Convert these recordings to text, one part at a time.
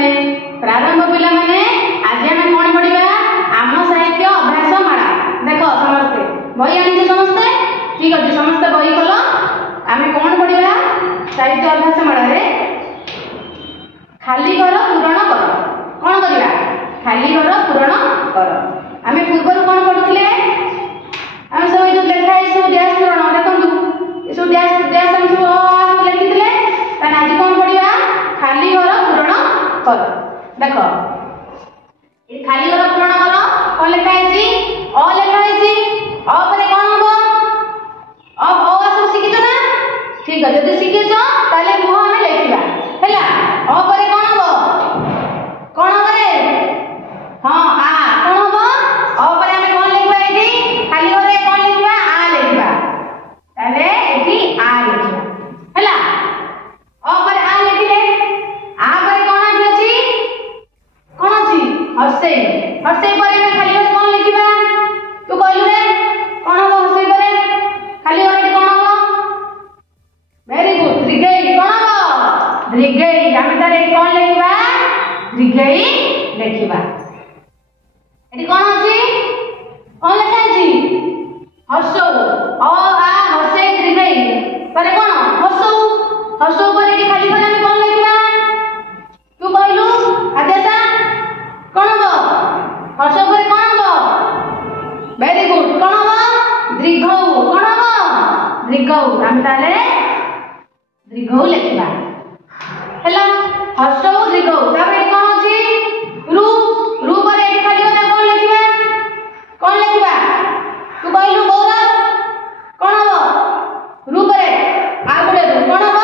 माने आज आम कौन पढ़ा आम साहित्य अभ्यास माला। देख समस्ते बही आनी समस्ते ठीक अच्छे समस्ते बही खोल आम कौन पढ़ा साहित्य अभ्यास माला खाली घर पूरण कर कौन करवा खाली घर पूरण कर। आम पूर्व कौन पढ़ुले आम सब जो लेखा सब डैश पूरण देखो सब डैश डैश आम सब लिखी आज कौन पढ़ा खाली घर पूरण कर। देख ये खाली घर पूरण कर कौन लिखा है अ लिखा है अ पर कौन हम अ सब शिखित ना ठीक है जब शिखिच ताले मुह आम लिखा है अ पर कौन हम कौन हम हाँ आ कौन हम अ पर आम कौन लिखा ये खाली घर कौन लिखा आ लिखा ताले ये आ लिखा है अ पर आ लिखिले आ पर कौन अच्छी कौन अच्छी हर्षे हर्षे पर खाली घर कौन लिखा तू कहलु रे कौन हम हर्षे पर खाली घर कौन हम वेरी गुड दीर्घई कौन हम दीर्घई आम तारे कौन लिखा दीर्घई लिखा एटी कौन अच्छी कौन लिखा है हर्ष अ आ हर्षे दीर्घई पर कौन हर्ष हर्ष पर खाली घर आम कौन लिखा तू कहलु आदेशा कौन हम हर्ष पर कौन हम वेरी गुड कौन हम दीर्घ कौन हम दीर्घ आम ताले दीर्घ लिखा हैला हर्ष दीर्घ तापर कौन अछि रु रु पर एटी खाली घर कौन लिखा कौन लिखा तू कहलु गौरव कौन हम रु पर आ गोटे रु कौन हम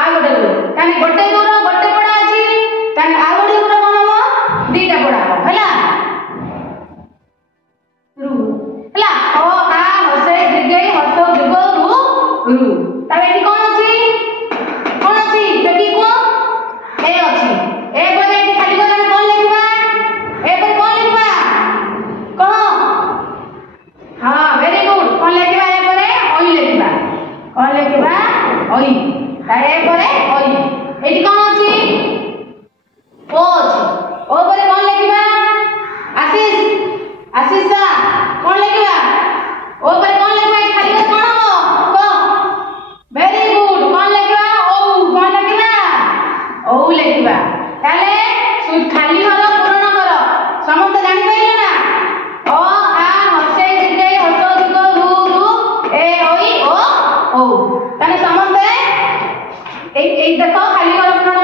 आ गोटे रु ताने गोटे रु गोटे पड़ा अछि ताने आ गोटे रु कौन हम दीटा पड़ा हैला रु हैला अ आ हर्षे दीर्घई हर्ष दीर्घ रु रु तापर एटी कौन अछि देखि को ए अछि ए पर एटी खाली घर कौन लिखा ए पर कौन लिखा कह हां वेरी गुड कौन लिखा ए पर ओई लिखा कौन लिखा ओई तारे ए पर ओई एटी कौन अछि ओ अछि ओ पर कौन लिखा आशीष आशीष कौन लिखा ओ पर कौन लिखा खाली घर कौन हो कह वेरी गुड कौन लिखा ओ कौन लिखा ओ लिखा ताले खाली घर पूर्ण कर समस्त जानि पाइले ना अ आ हर्षे दीर्घई हर्ष दीर्घ रु रु ए ओई ओ ताले समस्त ए देखो खाली घर पूर्ण